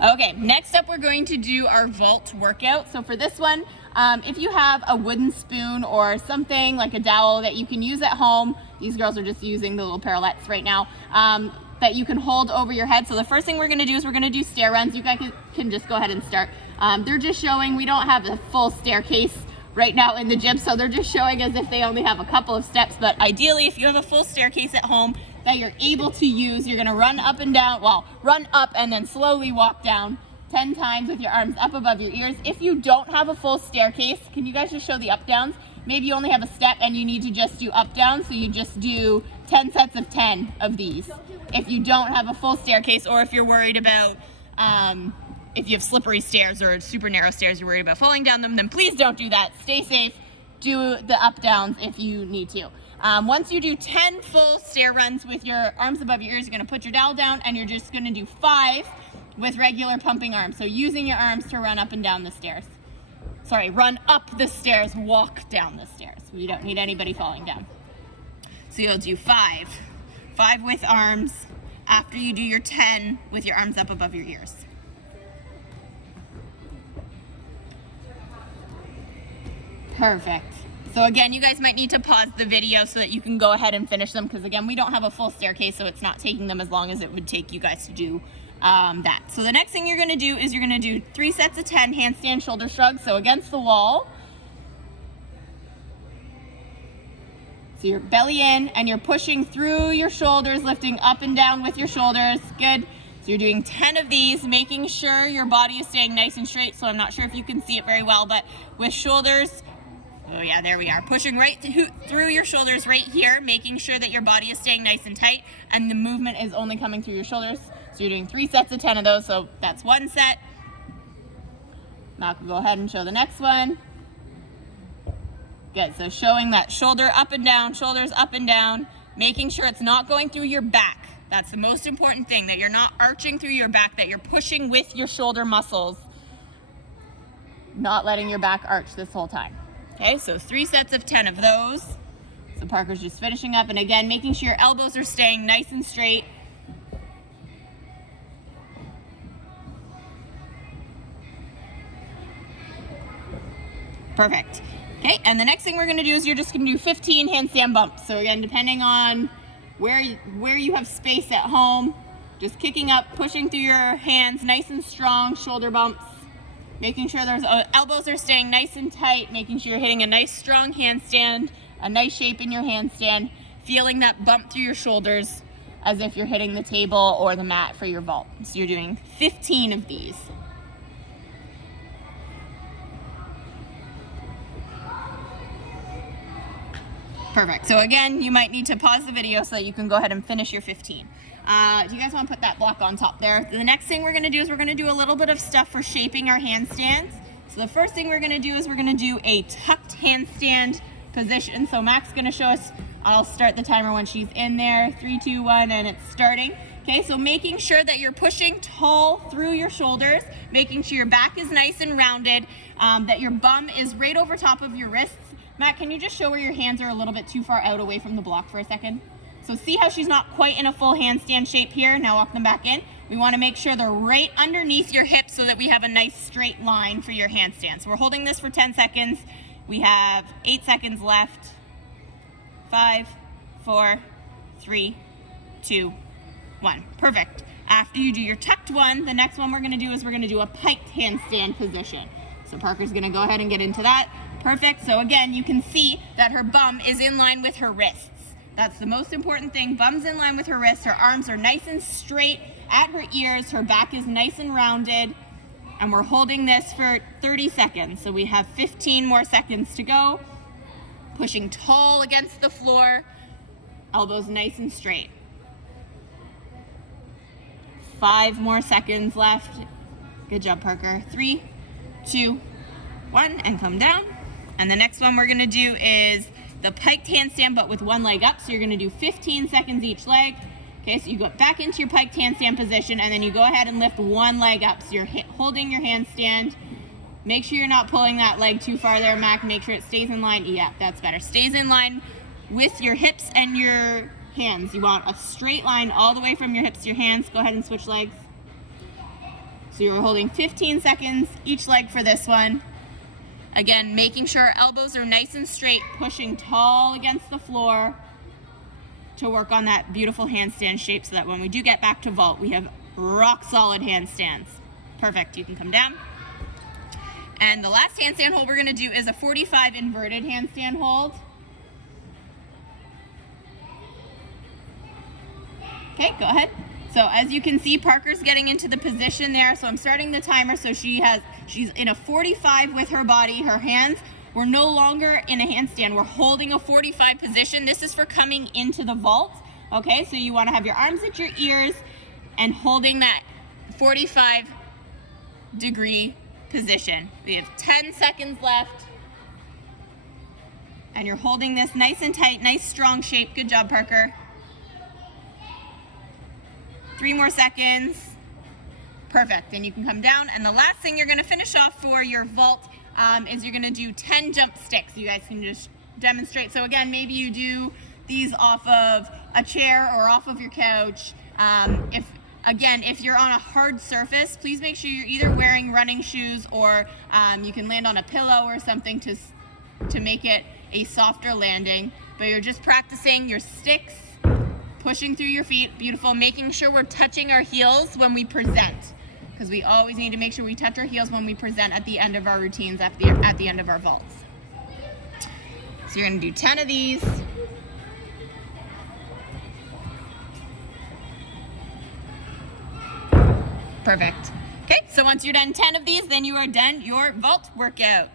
Okay, next up we're going to do our vault workout. So for this one, if you have a wooden spoon or something like a dowel that you can use at home, these girls are just using the little parallettes right now, that you can hold over your head. So the first thing we're gonna do is we're gonna do stair runs. You guys can just go ahead and start. They're just showing, we don't have a full staircase right now in the gym, so they're just showing as if they only have a couple of steps, but ideally if you have a full staircase at home that you're able to use, you're gonna run up and down, run up and then slowly walk down 10 times with your arms up above your ears. If you don't have a full staircase, can you guys just show the up downs? Maybe you only have a step and you need to just do up down, so you just do 10 sets of 10 of these. If you don't have a full staircase, or if you're worried about, if you have slippery stairs or super narrow stairs, you're worried about falling down them, then please don't do that. Stay safe, do the up downs if you need to. Once you do 10 full stair runs with your arms above your ears, you're gonna put your dowel down and you're just gonna do 5 with regular pumping arms. So using your arms to run up and down the stairs. Sorry, run up the stairs, walk down the stairs. We don't need anybody falling down. So you'll do 5 with arms after you do your 10 with your arms up above your ears. Perfect. So again, you guys might need to pause the video so that you can go ahead and finish them, because again, we don't have a full staircase, so it's not taking them as long as it would take you guys to do that. So the next thing you're gonna do is you're gonna do 3 sets of 10 handstand shoulder shrugs, so against the wall. So you're belly in and you're pushing through your shoulders, lifting up and down with your shoulders. Good. So you're doing 10 of these, making sure your body is staying nice and straight. So I'm not sure if you can see it very well, but with shoulders, oh yeah, there we are. Pushing right through your shoulders right here, making sure that your body is staying nice and tight and the movement is only coming through your shoulders. So you're doing 3 sets of 10 of those, so that's 1 set. Now we'll go ahead and show the next one. Good, so showing that shoulder up and down, shoulders up and down, making sure it's not going through your back. That's the most important thing, that you're not arching through your back, that you're pushing with your shoulder muscles, not letting your back arch this whole time. Okay, so 3 sets of 10 of those. So Parker's just finishing up, and again, making sure your elbows are staying nice and straight. Perfect. Okay, and the next thing we're gonna do is you're just gonna do 15 handstand bumps. So again, depending on where you have space at home, just kicking up, pushing through your hands, nice and strong, shoulder bumps. Making sure those elbows are staying nice and tight, making sure you're hitting a nice strong handstand, a nice shape in your handstand, feeling that bump through your shoulders as if you're hitting the table or the mat for your vault. So you're doing 15 of these. Perfect. So again, you might need to pause the video so that you can go ahead and finish your 15. Do you guys want to put that block on top there? The next thing we're going to do is we're going to do a little bit of stuff for shaping our handstands. So the first thing we're going to do is we're going to do a tucked handstand position. So Mac's going to show us, I'll start the timer when she's in there. 3, 2, 1, and it's starting. Okay, so making sure that you're pushing tall through your shoulders, making sure your back is nice and rounded, that your bum is right over top of your wrists. Matt, can you just show where your hands are a little bit too far out away from the block for a second? So see how she's not quite in a full handstand shape here? Now walk them back in. We want to make sure they're right underneath your hips so that we have a nice straight line for your handstand. So we're holding this for 10 seconds. We have 8 seconds left. 5, 4, 3, 2, 1. Perfect. After you do your tucked one, the next one we're going to do is we're going to do a piked handstand position. So Parker's going to go ahead and get into that. Perfect. So again, you can see that her bum is in line with her wrists. That's the most important thing. Bum's in line with her wrists. Her arms are nice and straight at her ears. Her back is nice and rounded. And we're holding this for 30 seconds. So we have 15 more seconds to go. Pushing tall against the floor. Elbows nice and straight. 5 more seconds left. Good job, Parker. 3, 2, 1, and come down. And the next one we're going to do is the piked handstand, but with one leg up. So you're going to do 15 seconds each leg. Okay, so you go back into your piked handstand position, and then you go ahead and lift one leg up. So you're holding your handstand. Make sure you're not pulling that leg too far there, Mac. Make sure it stays in line. Yeah, that's better. Stays in line with your hips and your hands. You want a straight line all the way from your hips to your hands. Go ahead and switch legs. So you're holding 15 seconds each leg for this one. Again, making sure our elbows are nice and straight, pushing tall against the floor to work on that beautiful handstand shape so that when we do get back to vault, we have rock solid handstands. Perfect, you can come down. And the last handstand hold we're gonna do is a 45 inverted handstand hold. Okay, go ahead. So as you can see, Parker's getting into the position there. So I'm starting the timer. So she's in a 45 with her body, her hands. We're no longer in a handstand. We're holding a 45 position. This is for coming into the vault. Okay, so you wanna have your arms at your ears and holding that 45-degree position. We have 10 seconds left. And you're holding this nice and tight, nice strong shape. Good job, Parker. 3 more seconds. Perfect, and you can come down. And the last thing you're gonna finish off for your vault is you're gonna do 10 jump sticks. You guys can just demonstrate. So again, maybe you do these off of a chair or off of your couch. If you're on a hard surface, please make sure you're either wearing running shoes or you can land on a pillow or something to make it a softer landing. But you're just practicing your sticks, pushing through your feet, beautiful, making sure we're touching our heels when we present, because we always need to make sure we touch our heels when we present at the end of our routines, at the end of our vaults. So you're gonna do 10 of these. Perfect. Okay, so once you're done 10 of these, then you are done your vault workout.